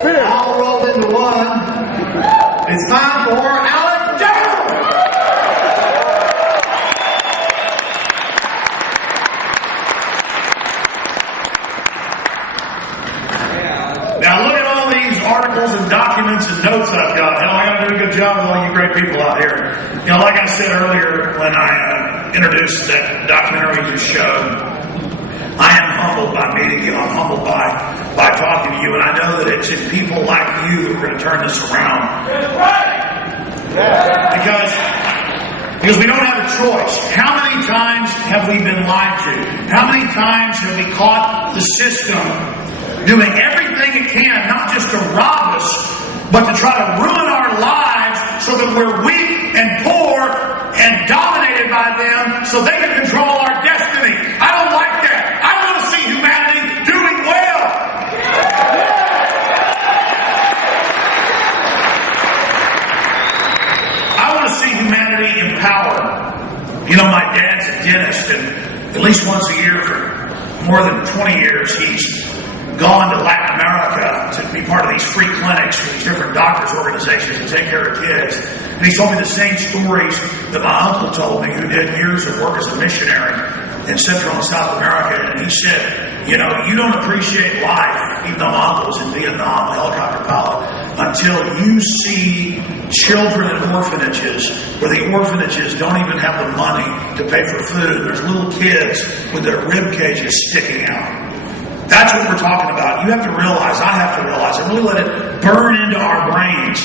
All rolled into one. It's time for Alex Jones! Now look at all these articles and documents and notes I've got. Hell, I gotta do a good job with all you great people out here. You know, like I said earlier when I introduced that documentary you showed, I am humbled by meeting you. I'm humbled by talking to you, and I know that it's in people like you who are going to turn this around. Because we don't have a choice. How many times have we been lied to? How many times have we caught the system doing everything it can, not just to rob us, but to try to ruin our lives so that we're weak and poor and dominated by them so they can control our destiny? I don't like that. I want to see humanity doing well. I want to see humanity empowered. You know, my dad's a dentist, and at least once a year for more than 20 years, he's gone to Latin America to be part of these free clinics for these different doctors' organizations to take care of kids. And he told me the same stories that my uncle told me, who did years of work as a missionary in Central and South America. And he said, you know, you don't appreciate life, even though my uncle was in Vietnam, a helicopter pilot, until you see children in orphanages where the orphanages don't even have the money to pay for food. There's little kids with their rib cages sticking out. That's what we're talking about. You have to realize, I have to realize, and really let it burn into our brains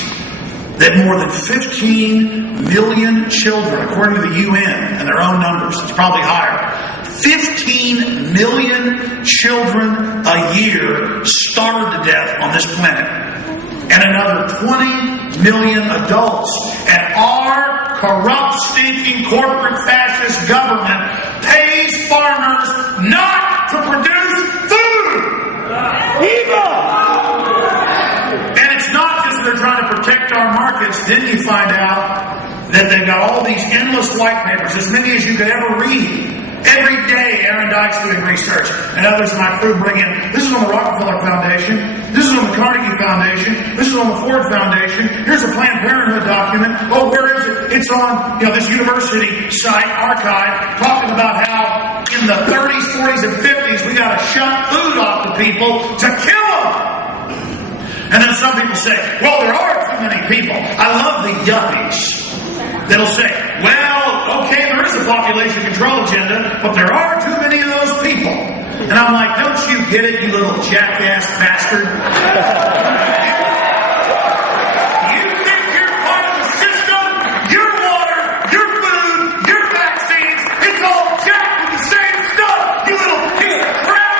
that more than 15 million children, according to the UN and their own numbers, it's probably higher, 15 million children a year starve to death on this planet. And another 20 million adults. And our corrupt, stinking, corporate fascist government pays farmers not to produce food. Evil! And it's not just they're trying to protect our markets. Then you find out that they've got all these endless white papers, as many as you could ever read. Every day, Aaron Dyke's doing research, and others in my crew bring in, this is on the Rockefeller Foundation, this is on the Carnegie Foundation, this is on the Ford Foundation, here's a Planned Parenthood document, oh, where is it? It's on, this university site, archive, talking about how in the 30s, 40s, and 50s, we got to shut food off to people to kill them. And then some people say, well, there are too many people. I love the yuppies that'll say, well, okay, there is a population control agenda, but there are too many of those people. And I'm like, don't you get it, you little jackass bastard? You think you're part of the system? Your water, your food, your vaccines, it's all jacked with the same stuff, you little piece of crap!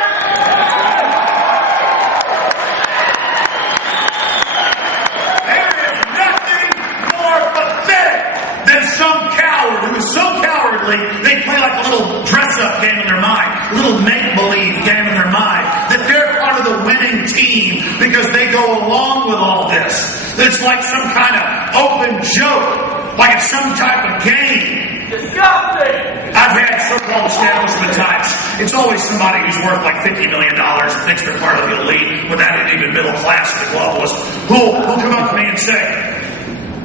There is nothing more pathetic than some coward who is so cowardly they play like a little dress-up game in their mind, a little make-believe game in their mind, that they're part of the winning team because they go along with all this. It's like some kind of open joke, like it's some type of game. Disgusting! I've had so-called establishment types. It's always somebody who's worth like $50 million and thinks they're part of the elite when that ain't even middle class to the globalists, who'll come up to me and say,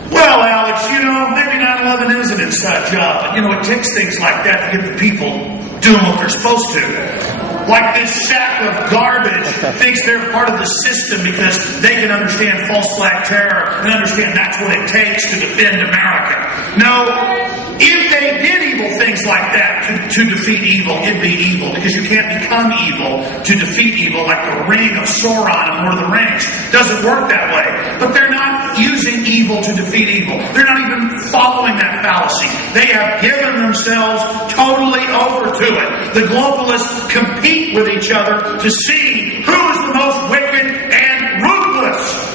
well, Alex, maybe 9/11 is an inside job, but it takes things like that to get the people doing what they're supposed to. Like this sack of garbage thinks they're part of the system because they can understand false flag terror and understand that's what it takes to defend America. No, if they did evil things like that to defeat evil, it'd be evil, because you can't become evil to defeat evil like the ring of Sauron in Lord of the Rings. Doesn't work that way. But they're not using evil to defeat evil. They're not even following that fallacy. They have given themselves totally over to it. The globalists compete with each other to see who is the most wicked and ruthless.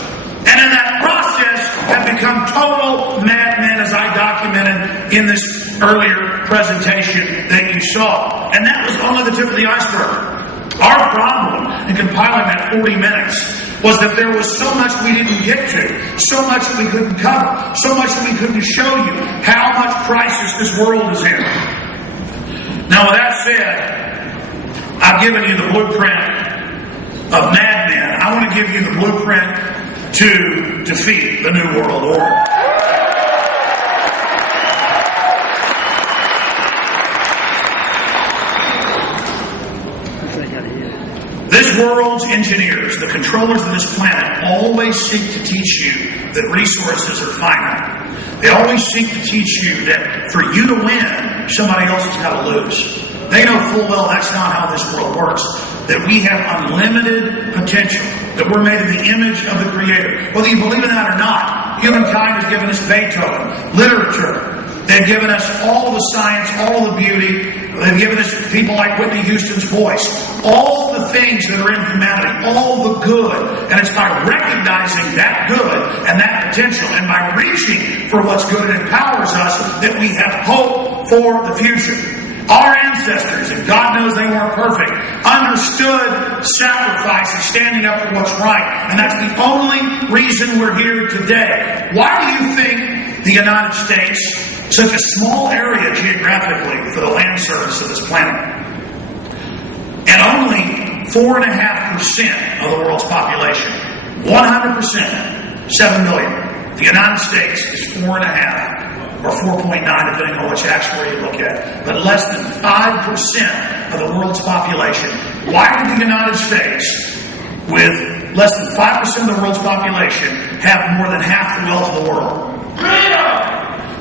And in that process have become total madmen, as I documented in this earlier presentation that you saw. And that was only the tip of the iceberg. Our problem in compiling that 40 minutes was that there was so much we didn't get to, so much that we couldn't cover, so much that we couldn't show you how much crisis this world is in. Now, with that said, I've given you the blueprint of madmen. I want to to give you the blueprint to defeat the New World Order. This world's engineers, the controllers of this planet, always seek to teach you that resources are finite. They always seek to teach you that for you to win, somebody else has got to lose. They know full well that's not how this world works. That we have unlimited potential. That we're made in the image of the Creator. Whether you believe in that or not, humankind has given us Beethoven, literature. They've given us all the science, all the beauty. They've given us people like Whitney Houston's voice. All the things that are in humanity, all the good. And it's by recognizing that good and that potential and by reaching for what's good and empowers us that we have hope for the future. Our ancestors, and God knows they weren't perfect, understood sacrifice and standing up for what's right. And that's the only reason we're here today. Why do you think the United States, such a small area geographically for the land surface of this planet, and only 4.5% of the world's population, 100%, 7 million. The United States is 4.5%. Or 4.9, depending on which actuary you look at. But less than 5% of the world's population. Why did the United States, with less than 5% of the world's population, have more than half the wealth of the world?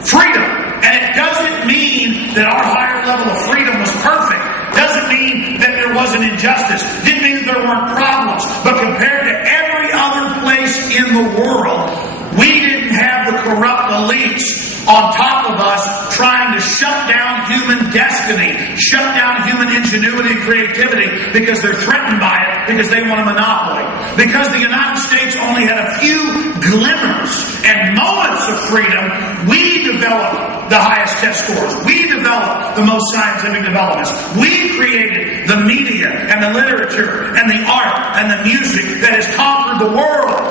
Freedom! And it doesn't mean that our higher level of freedom was perfect. Doesn't mean that there wasn't injustice. Didn't mean that there weren't problems. But compared to every other place in the world, we didn't have the corrupt elites on top of us trying to shut down human destiny, shut down human ingenuity and creativity because they're threatened by it, because they want a monopoly. Because the United States only had a few glimmers and moments of freedom, we developed the highest test scores. We developed the most scientific developments. We created the media and the literature and the art and the music that has conquered the world.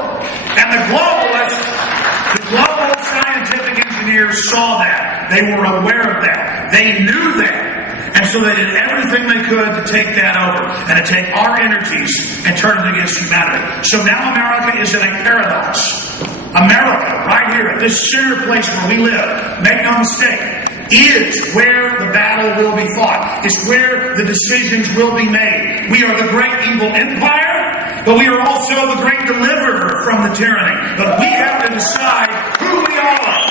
And the global scientific engineers saw that. They were aware of that. They knew that. And so they did everything they could to take that over and to take our energies and turn it against humanity. So now America is in a paradox. America, right here at this center place where we live, make no mistake, is where the battle will be fought. It's where the decisions will be made. We are the great evil empire, but we are also the great deliverer from the tyranny. But we have to decide who we are.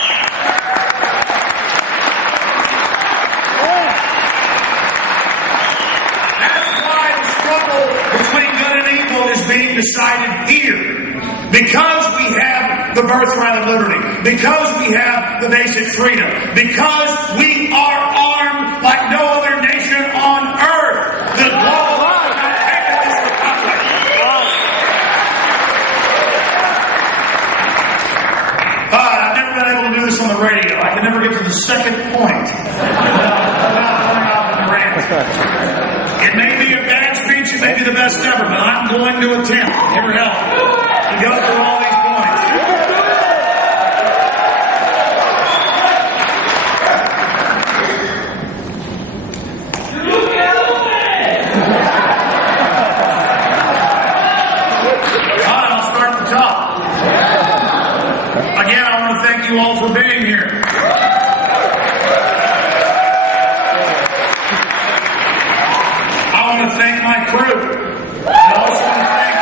That's why the struggle between good and evil is being decided here. Because we have the birthright of liberty. Because we have the basic freedom. Because we are armed like no other nation on earth. The global capitalist republic. I've never been able to do this on the radio. I can never get to the second point. It may be a bad speech, it may be the best ever, but I'm going to attempt. Here we go. To go through all these points. I'll start at the top. Again, I want to thank you all for being here. I want to thank my crew. I also want to thank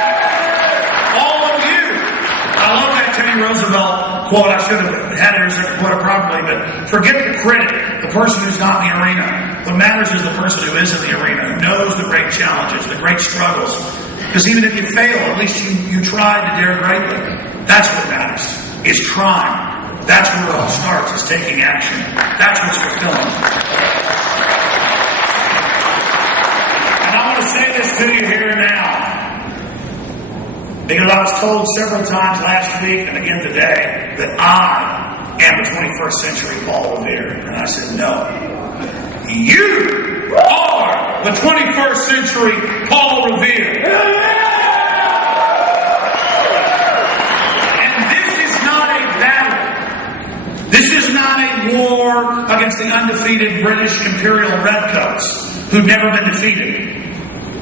all of you. I love that Teddy Roosevelt quote. I should have had it as I could put it properly, but forget the critic, the person who's not in the arena. What matters is the person who is in the arena, who knows the great challenges, the great struggles. Because even if you fail, at least you tried to dare greatly. That's what matters, is trying. That's where it all starts, is taking action. That's what's fulfilling. And I want to say this to you here and now. Because I was told several times last week and again today that I am the 21st century Paul Revere. And I said, no. You are the 21st century Paul Revere. And this is not a battle. This is not a war against the undefeated British Imperial Redcoats who've never been defeated.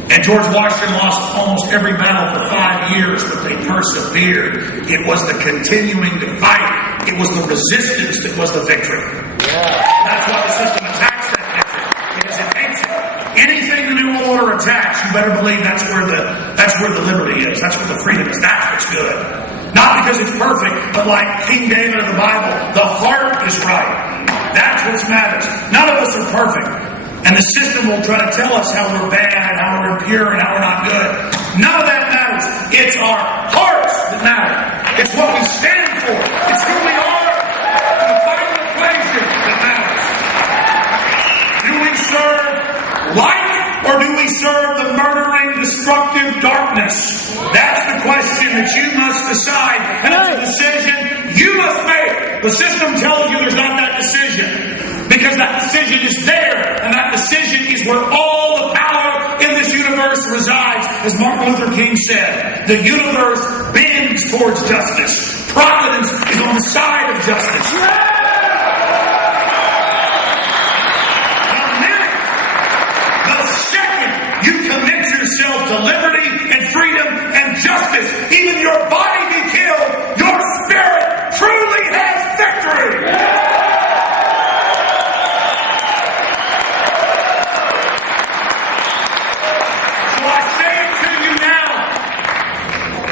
And George Washington lost almost every battle for 5 years, but they persevered. It was the continuing to fight. It was the resistance that was the victory. That's why the system attacks that victory, because it hates it. Anything the New World Order attacks, you better believe that's where the liberty is. That's where the freedom is. That's what's good. Not because it's perfect, but like King David in the Bible, the heart is right. That's what matters. None of us are perfect. And the system will try to tell us how we're bad, and how we're impure, and how we're not good. None of that matters. It's our hearts that matter. It's what we stand for. It's who we are. And the final equation that matters. Do we serve light, or do we serve the murdering, destructive darkness? That's the question that you must decide. And it's a decision you must make. The system tells you there's not that decision. Because that decision is there, and that decision is where all the power in this universe resides. As Martin Luther King said, the universe bends towards justice. Providence is on the side of justice. The second you commit yourself to liberty and freedom and justice, even your body be killed, your spirit truly has victory.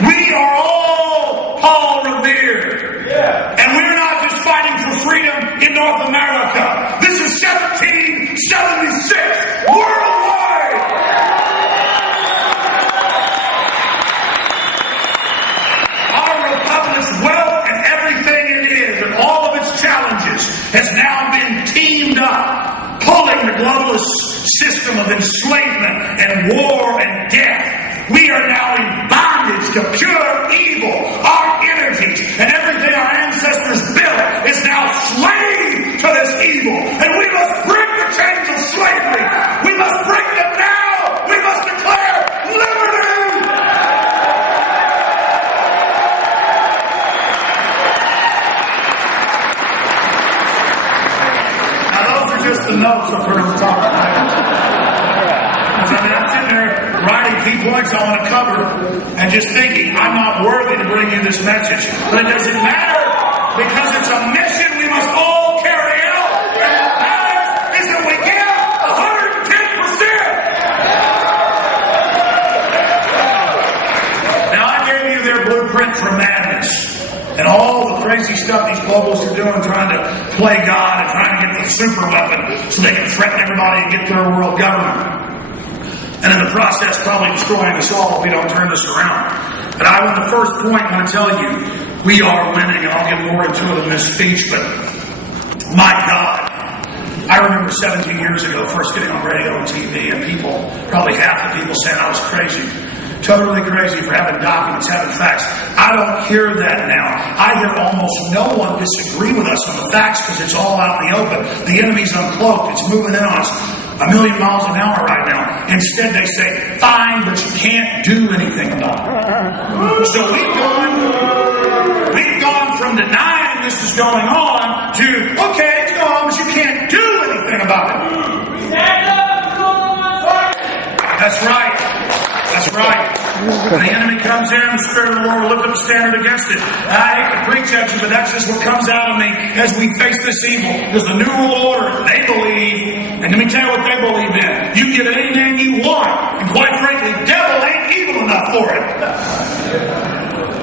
We are all Paul revered. And we're not just fighting for freedom in North America. This is 1776 worldwide. Our republic's wealth and everything it is, and all of its challenges, has now been teamed up, pulling the globalist system of enslavement and war and death. We are now in bondage to pure evil. Our energies and everything our ancestors built is now slave to this evil. And we must break the chains of slavery. We must break them now. We must declare liberty. Now those are just the notes I've heard on top of my head. I'm sitting there writing key points I want to cover and just thinking, I'm not worthy to bring you this message. But it doesn't matter, because it's a mission we must all carry out. And what matters is that we give 110%. Now, I gave you their blueprint for madness and all the crazy stuff these globalists are doing, trying to play God and trying to get the super weapon so they can threaten everybody and get their world government. And in the process, probably destroying us all if we don't turn this around. But on the first point, I want to tell you, we are winning, and I'll get more into it in this speech, but my God, I remember 17 years ago, first getting on radio and TV, and people, probably half the people saying I was crazy. Totally crazy for having documents, having facts. I don't hear that now. I hear almost no one disagree with us on the facts because it's all out in the open. The enemy's uncloaked. It's moving in on us 1,000,000 miles an hour right now. Instead, they say, fine, but you can't do anything about it. So we've gone from denying this is going on to, okay, it's going on, but you can't do anything about it. That's right. That's right. When the enemy comes in, the Spirit of the Lord will lift up a standard against it. I hate to preach at you, but that's just what comes out of me as we face this evil. Because the New World Order, they believe, and let me tell you what they believe in. You get any name you want, and quite frankly, devil ain't evil enough for it.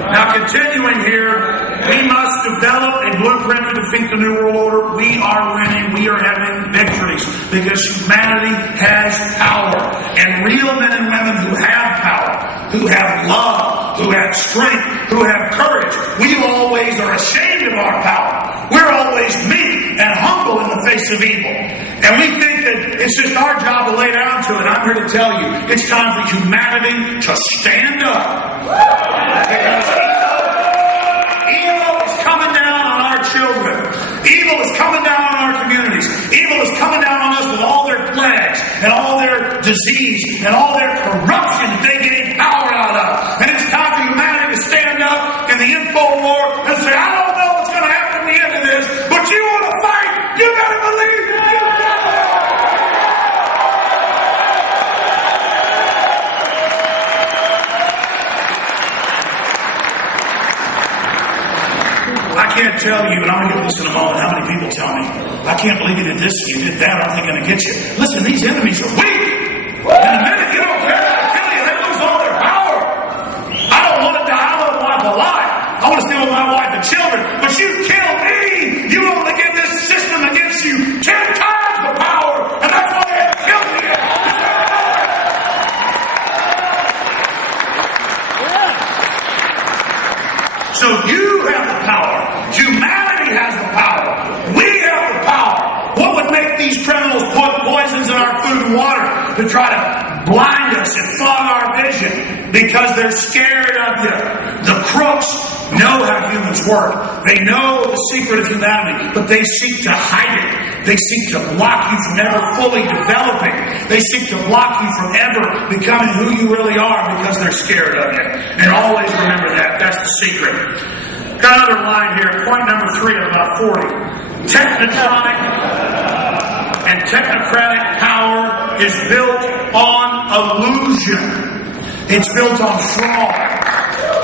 Now, continuing here, we must develop a blueprint to defeat the New World Order. We are winning. We are having victories because humanity has power. And real men and women who have power, who have love, who have strength, who have courage, we always are ashamed of our power. We're always meek and humble in the face of evil. And we think that it's just our job to lay down to it. I'm here to tell you, it's time for humanity to stand up. Because evil is coming down on our children. Evil is coming down on our communities. Evil is coming down on us with all their plagues and all their disease and all their corruption that they gain power out of. And it's time for humanity to stand up in the info war and say, I don't know what's going to happen at the end of this, but you want to fight, you got to believe. I can't tell you, and I'm going to get this in a moment, how many people tell me, I can't believe you did this, you did that, I'm going to get you. Listen, these enemies are weak. In a minute, you don't care if they kill you, they lose all their power. I don't want to die, I want to live alive. I want to stay with my wife and children, but you killed me. You want to get this system against you 10 times the power, and that's why they have killed me. So you have the power. Humanity has the power. We have the power. What would make these criminals put poisons in our food and water to try to blind us and fog our vision? Because they're scared of you. The crooks know how humans work. They know the secret of humanity, but they seek to hide it. They seek to block you from ever fully developing. They seek to block you from ever becoming who you really are because they're scared of you. And always remember that. That's the secret. Got another line here. Point number 3 of about 40. Technotronic and technocratic power is built on illusion. It's built on fraud.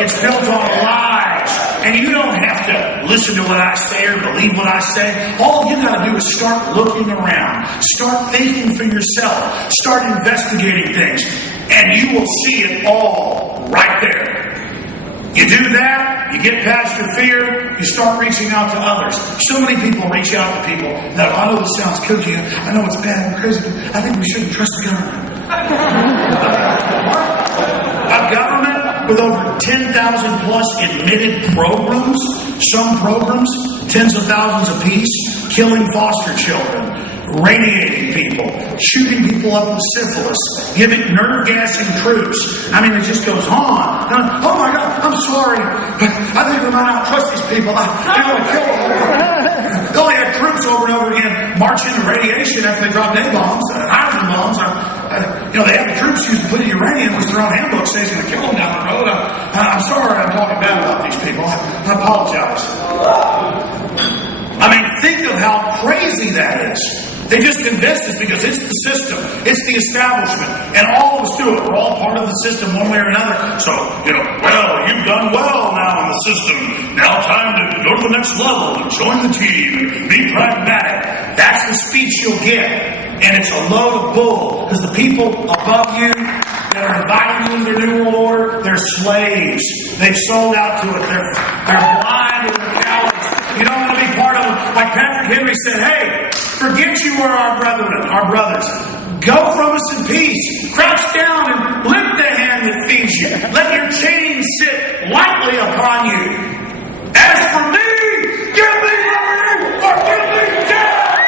It's built on lies. And you don't have to listen to what I say or believe what I say. All you got to do is start looking around. Start thinking for yourself. Start investigating things. And you will see it all right there. You do that, you get past your fear, you start reaching out to others. So many people reach out to people that, I know this sounds kooky, I know it's bad and crazy, but I think we shouldn't trust the government. A government with over 10,000 plus admitted programs, some programs, tens of thousands apiece, killing foster children, radiating people, shooting people up with syphilis, giving nerve-gassing troops. I mean, it just goes on. Oh my God, I'm sorry, but I think we might not trust these people. They want to kill them. They only had troops over and over again marching to radiation after they dropped A-bombs, hydrogen bombs. They had the troops used to put in uranium, which their own handbook says going to kill them down the road. I'm sorry I'm talking bad about these people. I apologize. I mean, think of how crazy that is. They just convinced us because it's the system. It's the establishment. And all of us do it. We're all part of the system one way or another. So, well, you've done well now in the system. Now time to go to the next level and join the team. Be pragmatic. That's the speech you'll get. And it's a load of bull. Because the people above you that are inviting you into their new world order, they're slaves. They've sold out to it. They're blind and they're cowards. You don't want to be part of it. Like Patrick Henry said, hey, forget you are our brethren, our brothers. Go from us in peace. Crouch down and lick the hand that feeds you. Let your chains sit lightly upon you. As for me, give me liberty or give me death.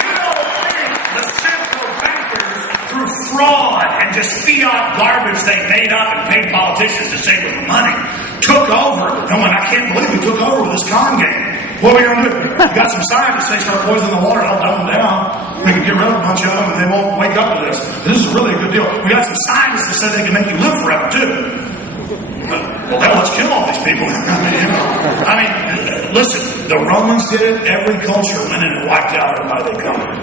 You don't think the central bankers, through fraud and just fiat garbage they made up and paid politicians to say with money, took over. I can't believe we took over with this con game. What are we going to do? We got some scientists, they start poisoning the water, I'll dumb them down. We can get rid of a bunch of them and they won't wake up to this. This is really a good deal. We got some scientists that said they can make you live forever too. Well, then let's kill all these people. Listen, the Romans did it. Every culture went in and wiped out everybody they conquered.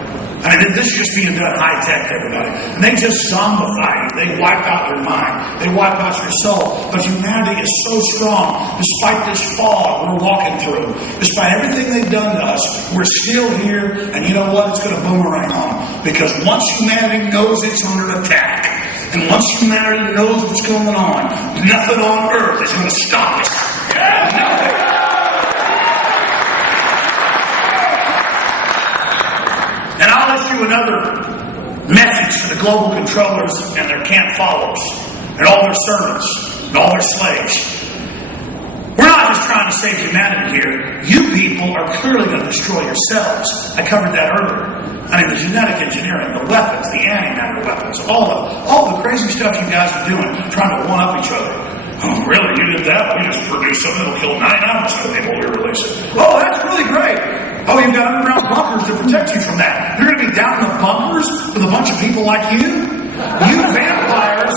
This is just being done high tech to everybody. And they just zombify you. They wipe out your mind. They wipe out your soul. But humanity is so strong. Despite this fog we're walking through, despite everything they've done to us, we're still here. And you know what? It's going to boomerang on them. Because once humanity knows it's under attack, and once humanity knows what's going on, nothing on earth is going to stop us. Nothing. And I'll issue another message to the global controllers and their camp followers, and all their servants, and all their slaves. We're not just trying to save humanity here. You people are clearly going to destroy yourselves. I covered that earlier. The genetic engineering, the weapons, the antimatter weapons, all the crazy stuff you guys are doing, trying to one-up each other. Oh, really? You did that? We just produced something that'll kill 99% of people we release it. Oh, that's really great. Oh, you've got underground bunkers to protect you from that. You're going to be down in the bunkers with a bunch of people like you? You vampires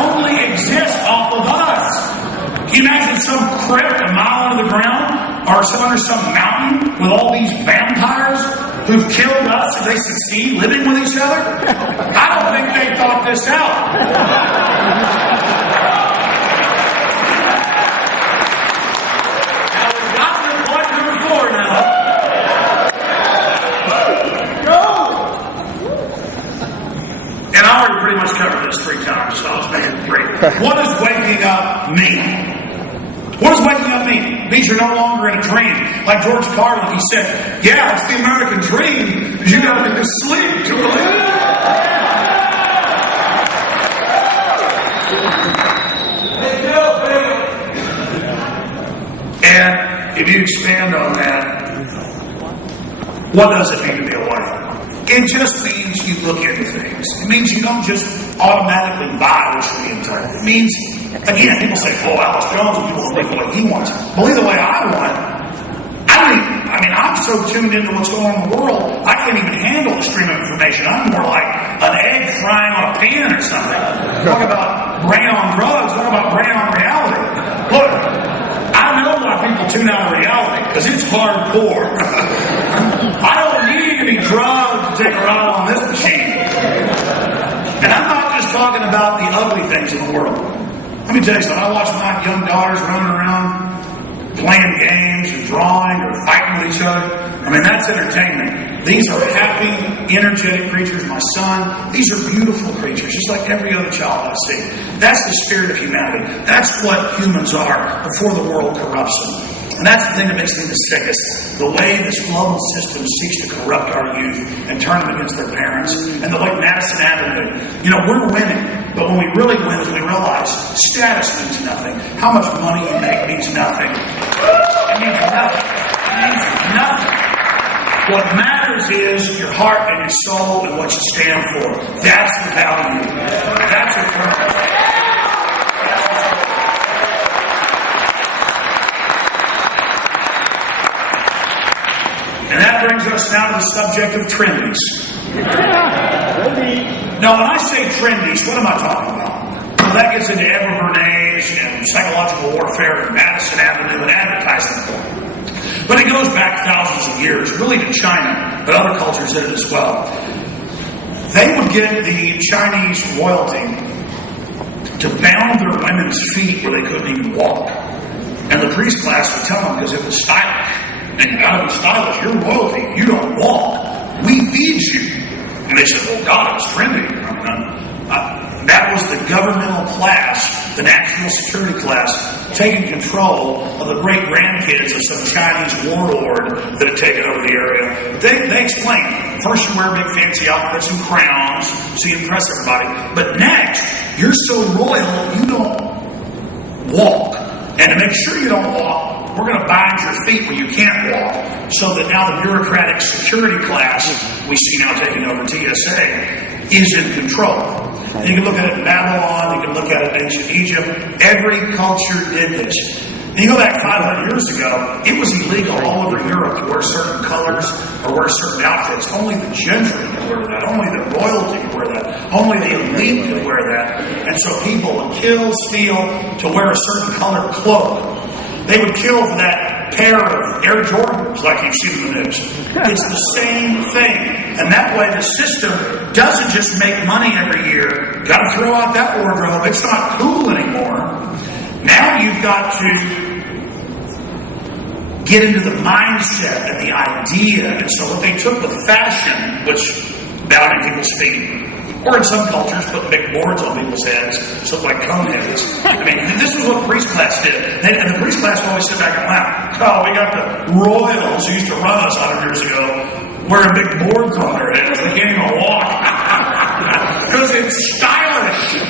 only exist off of us. Can you imagine some crypt a mile under the ground or under some mountain with all these vampires who've killed us if they succeed living with each other? I don't think they this out. Now we've got to point number 4 now. And I already pretty much covered this 3 times, so I was making it great. What does waking up mean? What does waking up mean? It means you're no longer in a dream. Like George Carlin, he said, yeah, it's the American dream, because you got to be asleep to believe it. And if you expand on that, what does it mean to be awake? It just means you look into things. It means you don't just automatically buy what you're being told. It means, again, people say, oh, Alex Jones, and people believe the way he wants. Believe the way I want. I mean, I'm so tuned into what's going on in the world, I can't even handle the stream of information. I'm more like an egg frying on a pan or something. Talk about brain on drugs, talk about brain on reality. Look, I know why people tune out of reality, because it's hardcore. I don't need any drugs to take a ride on this machine. And I'm not just talking about the ugly things in the world. Let me tell you something. I watch my young daughters running around playing games and drawing or fighting with each other. I mean, that's entertainment. These are happy, energetic creatures. My son, these are beautiful creatures, just like every other child I see. That's the spirit of humanity. That's what humans are before the world corrupts them. And that's the thing that makes me the sickest. The way this global system seeks to corrupt our youth and turn them against their parents. And the way Madison Avenue, we're winning. But when we really win is we realize status means nothing. How much money you make means nothing. It means nothing. It means nothing. What matters is your heart and your soul and what you stand for. That's the value. That's eternal. And that brings us now to the subject of trendies. Now, when I say trendies, what am I talking about? Well, that gets into Edward Bernays and psychological warfare and Madison Avenue and advertising. But it goes back thousands of years, really to China, but other cultures did it as well. They would get the Chinese royalty to bound their women's feet where they couldn't even walk. And the priest class would tell them because it was stylish. And you gotta be stylish. You're royalty. You don't walk. We feed you. And they said, well, God, it's trendy. That was the governmental class, the national security class, taking control of the great-grandkids of some Chinese warlord that had taken over the area. They explained, first you wear big fancy outfits and crowns so you impress everybody. But next, you're so royal, you don't walk. And to make sure you don't walk, we're going to bind your feet where you can't walk, so that now the bureaucratic security class we see now taking over TSA is in control. And you can look at it in Babylon, you can look at it in ancient Egypt. Every culture did this. And you go back 500 years ago, it was illegal all over Europe to wear certain colors or wear certain outfits. Only the gentry could wear that. Only the royalty could wear that. Only the elite could wear that. And so people would kill, steal to wear a certain colored cloak. They would kill for that pair of Air Jordans like you've seen in the news. It's the same thing. And that way the system doesn't just make money every year. Got to throw out that wardrobe. It's not cool anymore. Now you've got to get into the mindset and the idea. And so what they took with fashion, which bounding people's feet, or in some cultures, put big boards on people's heads, so like cone heads. I mean, this is what the priest class did. And the priest class would always sit back and laugh. Oh, we got the royals who used to run us 100 years ago wearing big boards on their heads. They can't even walk. Because it's stylish.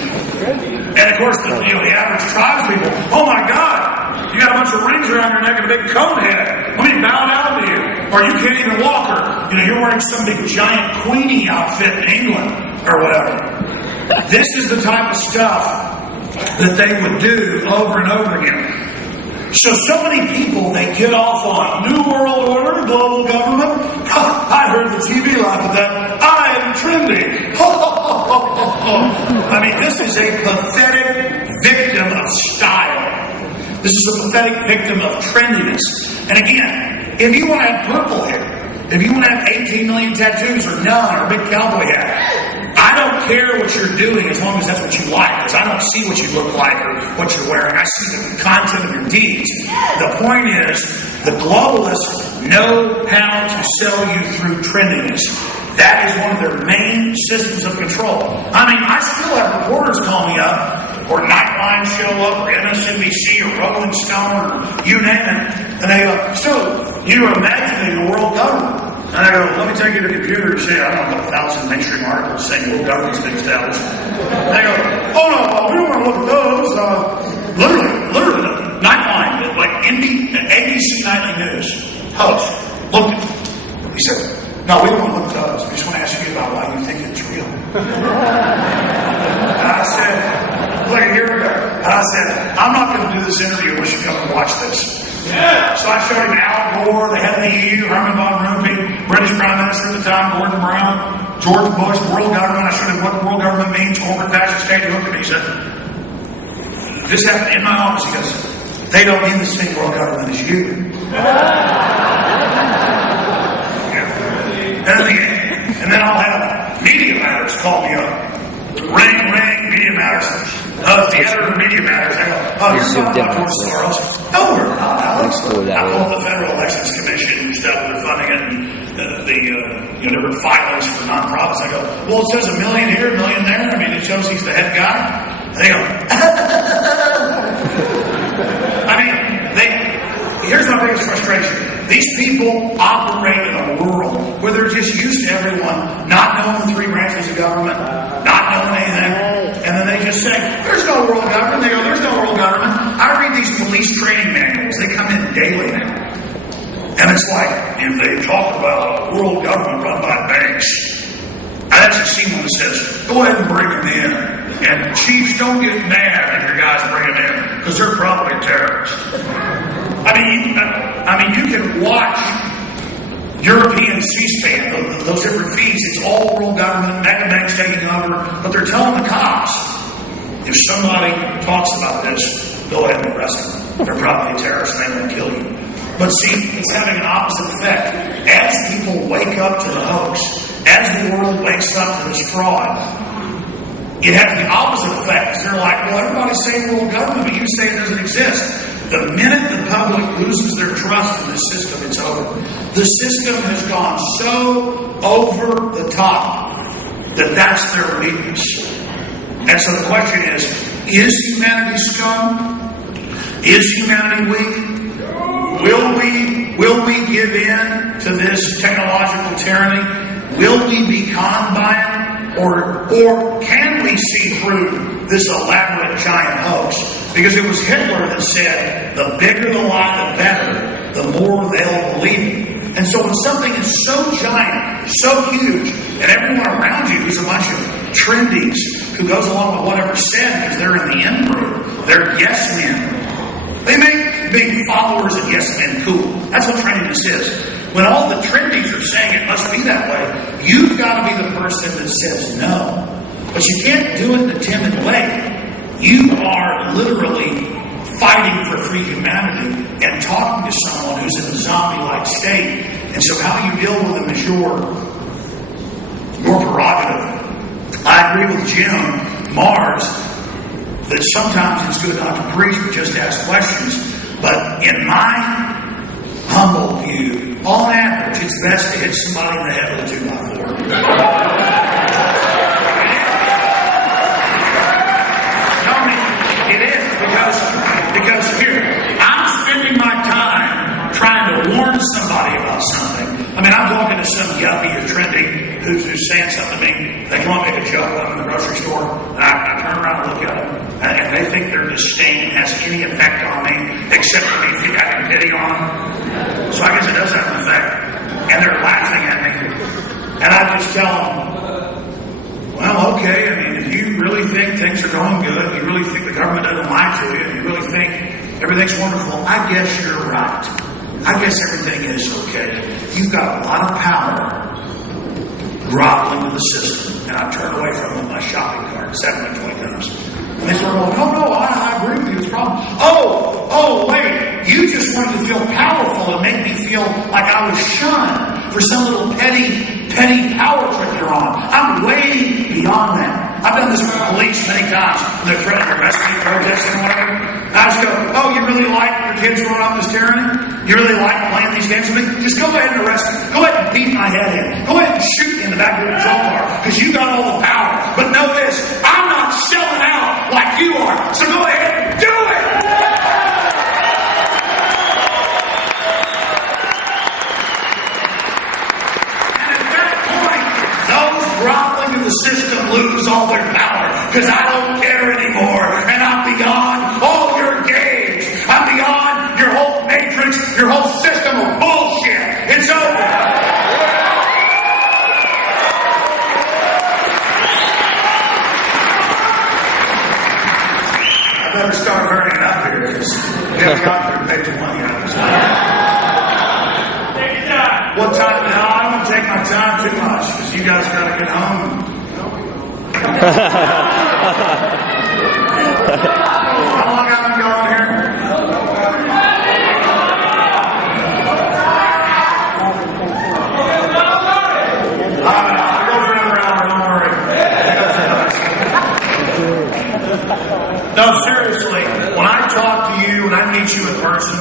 And of course, the average tribes people, oh my God, you got a bunch of rings around your neck and a big cone head. Let me bow down to you. Or you can't even walk. Or, you're wearing some big giant Queenie outfit in England. Or whatever. This is the type of stuff that they would do over and over again. So many people, they get off on New World Order, global government. I heard the TV laugh at that. I am trendy. I mean, this is a pathetic victim of style. This is a pathetic victim of trendiness. And again, if you want to have purple hair, if you want to have 18 million tattoos or none or a big cowboy hat, I don't care what you're doing as long as that's what you like. Because I don't see what you look like or what you're wearing. I see the content of your deeds. The point is, the globalists know how to sell you through trendiness. That is one of their main systems of control. I mean, I still have reporters call me up, or Nightline show up, or MSNBC, or Rolling Stone, or you name it, and they go, so, you're imagining a world government. And I go, let me take you to the computer and say, I don't know, 1,000 mainstream articles saying world government's been established. And they go, oh no, we don't want to look at those. Literally, Nightline, like ABC Nightly News host, looked at it. He said, no, we don't want to look at those. We just want to ask you about why you think it's real. And I said, like a year ago, and I said, I'm not going to do this interview unless you come and watch this. Yeah. So I showed him Al Gore, the head of the EU, Herman von Rompuy, British Prime Minister at the time, Gordon Brown, George Bush, world government. I showed him what world government means, corporate fascist state. He looked at me, he said, this happened in my office. He goes, they don't mean the same world government as you. And then I'll have Media Matters call me up. Ring, Media Matters. The editor of Media Matters. I go, you're talking about George Soros. No, we're not, Alex. I called the Federal Elections Commission and stuff. They're funding it, and the different filings for nonprofits. I go, well, it says $1 million here, $1 million there. I mean, it shows he's the head guy. And they go, I mean, here's my biggest frustration. These people operate in a world where they're just used to everyone not knowing the three branches of government, not knowing anything, and then they just say, there's no world government. They go, there's no world government. I read these police training manuals. They come in daily now. And it's like, if they talk about a world government run by banks, I actually see one that says, go ahead and bring them in. And chiefs, don't get mad if your guys bring them in, because they're probably terrorists. I mean, you can watch European C-SPAN, those different feeds. It's all world government, mega banks taking over, but they're telling the cops, if somebody talks about this, go ahead and arrest them. They're probably terrorists and they want to kill you. But see, it's having an opposite effect. As people wake up to the hoax, as the world wakes up to this fraud, it has the opposite effect. They're like, well, everybody's saying world government, but you say it doesn't exist. The minute the public loses their trust in the system, it's over. The system has gone so over the top that that's their weakness. And so the question is humanity scum? Is humanity weak? Will we give in to this technological tyranny? Will we be conned by it? Or can we see through this elaborate giant hoax? Because it was Hitler that said, the bigger the lie, the better, the more they'll believe it. And so when something is so giant, so huge, and everyone around you is a bunch of trendies who goes along with whatever's said because they're in the in group, they're yes men. They make big followers of yes men cool. That's what trendiness is. When all the trendies are saying it must be that way, you've got to be the person that says no. But you can't do it in a timid way. You are literally fighting for free humanity and talking to someone who's in a zombie-like state. And so how you deal with them is your prerogative. I agree with Jim Mars that sometimes it's good not to preach but just ask questions. But in my humble view, on average, it's best to hit somebody in the head with a 2x4. It is, because here, I'm spending my time trying to warn somebody about something. I mean, I'm talking to some yuppie or trendy who's saying something to me. They come up and make a joke when I'm in the grocery store, and I turn around and look at them, and they think their disdain has any effect on me, except for me having pity on them. So I guess it does have an effect. And they're laughing at me. And I just tell them, well, okay, I mean, if you really think things are going good, you really think the government doesn't lie to you, and you really think everything's wonderful, I guess you're right. I guess everything is okay. You've got a lot of power groveling to the system. And I turn away from them with my shopping cart 7 or 20 times. And they start going, no, I agree with you. It's a problem. Oh, wait. You just wanted to feel powerful and make me feel like I was shunned for some little petty power trip you're on. I'm way beyond that. I've done this many times when they're threatening to arrest me, protesting, or whatever. I just go, oh, you really like your kids growing up this tyranny? You really like playing these games with me? Just go ahead and arrest me. Go ahead and beat my head in. Go ahead and shoot me in the back of the patrol car because you got all the power. But know this, I'm not selling out like you are. So go ahead and do it! And at that point, those groveling in the system lose all their power because I don't care anymore. And I'm beyond all your games. I'm beyond your whole matrix, your whole system of bullshit. It's over. I better start hurrying up here because we haven't got there to make the money out of this. What time? No, I don't want to take my time too much because you guys got to get home. How long have I been going here? I'll go for another hour, don't worry. No, seriously, when I talk to you, when I meet you in person,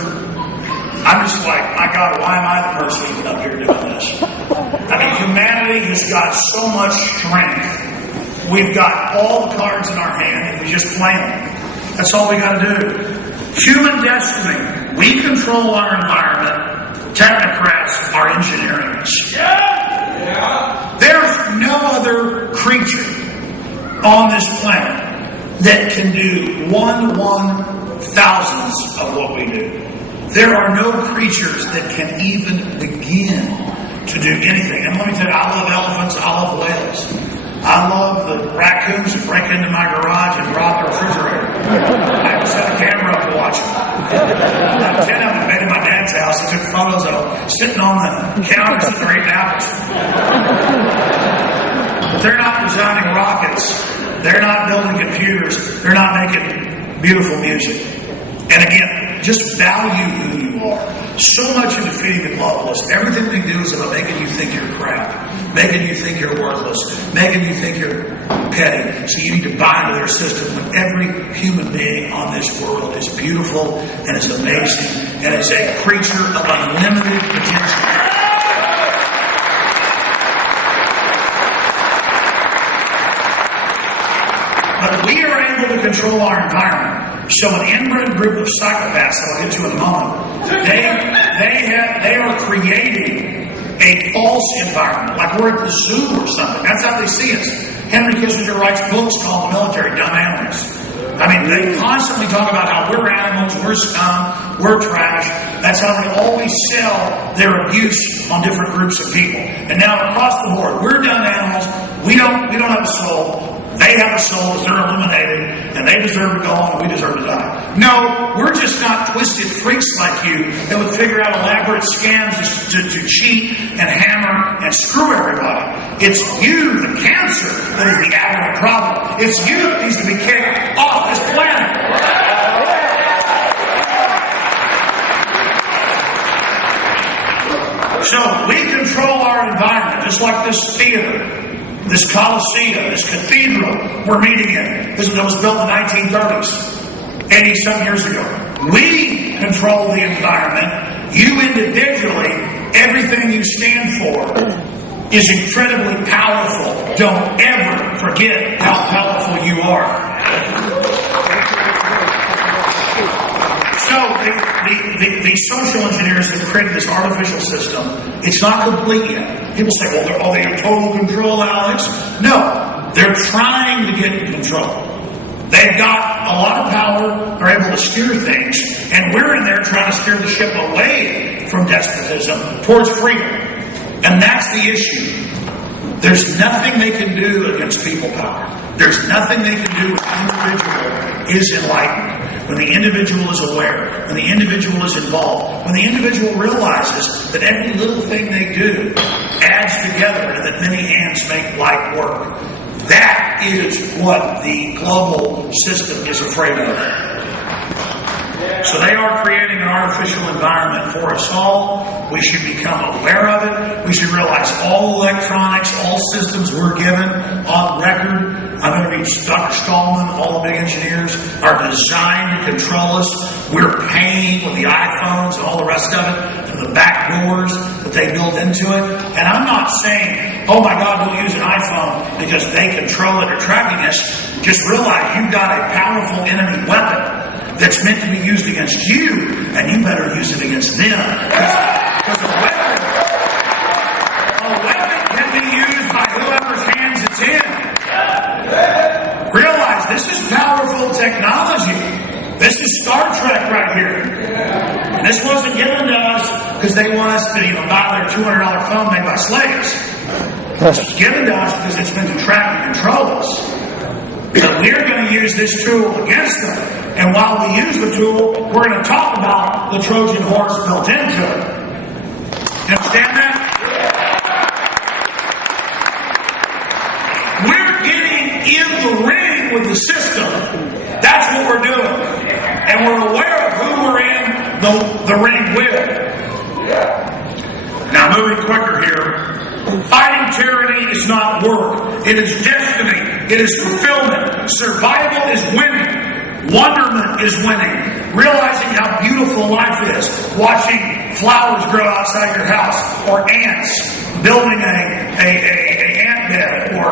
I'm just like, my God, why am I the person even up here doing this? I mean, humanity has got so much strength. We've got all the cards in our hand and we just play them. That's all we got to do. Human destiny. We control our environment. Technocrats are engineering us. There's no other creature on this planet that can do 1/1000th of what we do. There are no creatures that can even begin to do anything. And let me tell you, I love elephants, I love whales. I love the raccoons that break into my garage and rob the refrigerator. I haven't set a camera up to watch them. 10 of them made in my dad's house. I took photos of them sitting on the counter, sitting there eating apples. But they're not designing rockets. They're not building computers. They're not making beautiful music. And again, just value who you are. So much of defeating the globalists, everything they do is about making you think you're crap, making you think you're worthless, making you think you're petty. So you need to buy into their system when every human being on this world is beautiful and is amazing and is a creature of unlimited potential. But we are able to control our environment. So an inbred group of psychopaths that I'll get to in a moment, they are creating a false environment, like we're at the zoo or something. That's how they see us. Henry Kissinger writes books called The Military, Dumb Animals. I mean, they constantly talk about how we're animals, we're scum, we're trash. That's how they always sell their abuse on different groups of people. And now across the board, we're dumb animals. We don't have a soul. They have a soul, they're eliminated, and they deserve to go on, and we deserve to die. No, we're just not twisted freaks like you that would figure out elaborate scams to cheat and hammer and screw everybody. It's you, the cancer, that is the adult problem. It's you that needs to be kicked off this planet. So we control our environment, just like this theater. This Colosseum, this cathedral we're meeting in. This was built in the 1930s, 80-some years ago. We control the environment. You individually, everything you stand for is incredibly powerful. Don't ever forget how powerful you are. So the social engineers have created this artificial system. It's not complete yet. People say, well, they're in total control, Alex. No, they're trying to get in control. They've got a lot of power. They're able to steer things. And we're in there trying to steer the ship away from despotism towards freedom. And that's the issue. There's nothing they can do against people power. There's nothing they can do when the individual is enlightened. When the individual is aware, when the individual is involved, when the individual realizes that every little thing they do adds together and that many hands make light work. That is what the global system is afraid of. So they are creating an artificial environment for us all. We should become aware of it. We should realize all electronics, all systems we're given on record I'm going to meet Dr. Stallman. All the big engineers are designed to control us. We're paying with the iPhones and all the rest of it for the back doors that they build into it. And I'm not saying, oh my God, don't use an iPhone because they control it or tracking us. Just realize you've got a powerful enemy weapon that's meant to be used against you, and you better use it against them. Because a weapon can be used by whoever's hands it's in. Realize this is powerful technology. This is Star Trek right here. And this wasn't given to us because they want us to buy their $200 phone made by slaves. This was given to us because it's meant to track and control us. So we're going to use this tool against them. And while we use the tool, we're going to talk about the Trojan horse built into it. You understand that? We're getting in the ring with the system. That's what we're doing. And we're aware of who we're in the ring with. Now, moving quicker here. Fighting tyranny is not work. It is destiny. It is fulfillment. Survival is winning. Wonderment is winning. Realizing how beautiful life is. Watching flowers grow outside your house. Or ants building an ant bed. Or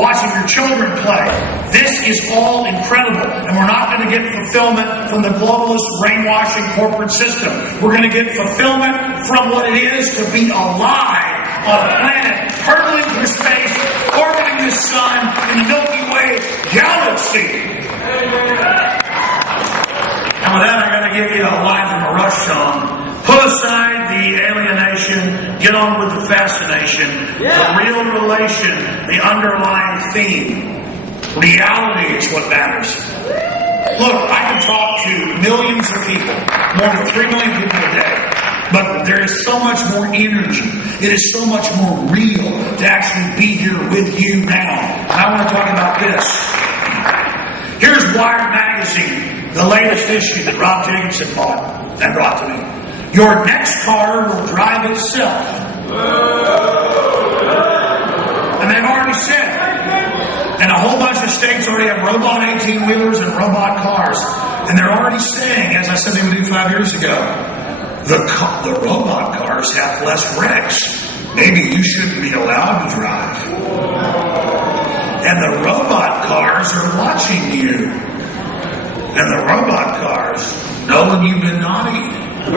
watching your children play. This is all incredible. And we're not going to get fulfillment from the globalist brainwashing corporate system. We're going to get fulfillment from what it is to be alive on a planet hurtling through space, orbiting the sun in the Milky Way galaxy. And with that, I got to give you a line from a Rush song. Put aside the alienation, get on with the fascination, the real relation, the underlying theme. Reality is what matters. Look, I can talk to millions of people, more than 3 million people a day. But there is so much more energy. It is so much more real to actually be here with you now. And I want to talk about this. Here's Wired Magazine, the latest issue that Rob Jacobson bought and brought to me. Your next car will drive itself. And they've already said, and a whole bunch of states already have robot 18-wheelers and robot cars. And they're already saying, as I said they would do 5 years ago, the robot cars have less wrecks. Maybe you shouldn't be allowed to drive. And the robot cars are watching you. And the robot cars know when you've been naughty. And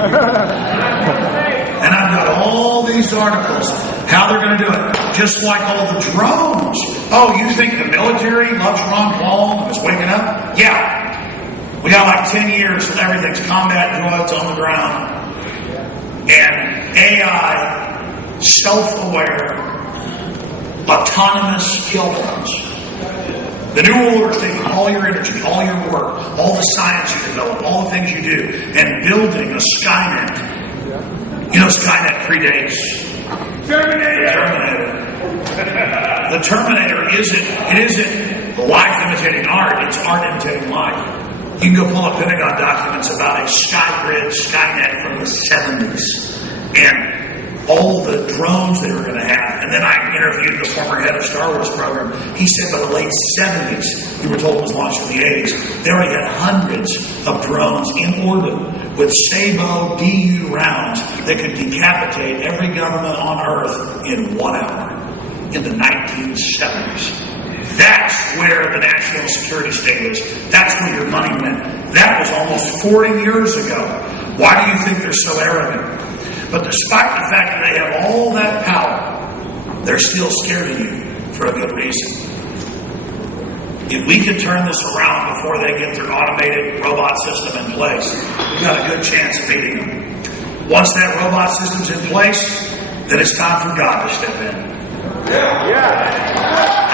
I've got all these articles, how they're going to do it. Just like all the drones. Oh, you think the military loves Ron Paul and is waking up? Yeah. We got like 10 years of everything's combat droids on the ground. And AI, self-aware, autonomous kill drones. The New Order is taking all your energy, all your work, all the science you develop, all the things you do, and building a Skynet. You know, Skynet predates Terminator. The Terminator isn't life imitating art, it's art imitating life. You can go pull up Pentagon documents about a Skynet from the 70s and all the drones they were going to have. And then I interviewed the former head of Star Wars program. He said by the late 70s, you were told it was launched in the 80s, they already had hundreds of drones in orbit with Sabo DU rounds that could decapitate every government on Earth in 1 hour in the 1970s. That's where the national security state is. That's where your money went. That was almost 40 years ago. Why do you think they're so arrogant? But despite the fact that they have all that power, they're still scared of you for a good reason. If we can turn this around before they get their automated robot system in place, we've got a good chance of beating them. Once that robot system's in place, then it's time for God to step in. Yeah.